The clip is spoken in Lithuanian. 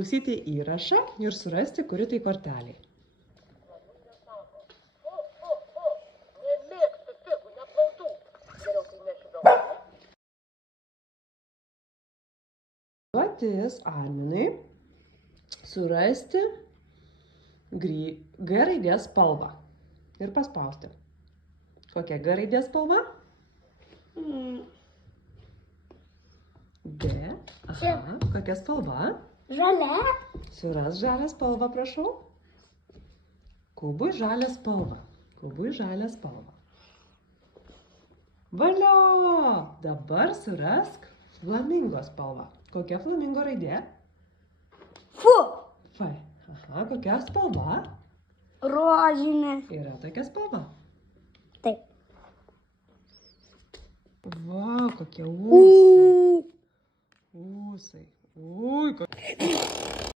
pasiklausyti įrašą ir surasti, kuri tai kortelė. Duotis Alminui surasti G raidės spalvą ir paspausti. Kokia G raidės spalva? G. Aha. Kokia spalva? Žalia. Suras žalią spalvą, prašau. Kubui žalią spalvą. Kubui žalią spalvą. Valio! Dabar surask flamingo spalvą. Kokia flamingo raidė? Fu. F. Aha, kokia spalva? Rožinė. Yra tokia spalva. Taip. Vau, kokie ūsai. Ūsai. Ui, kokie.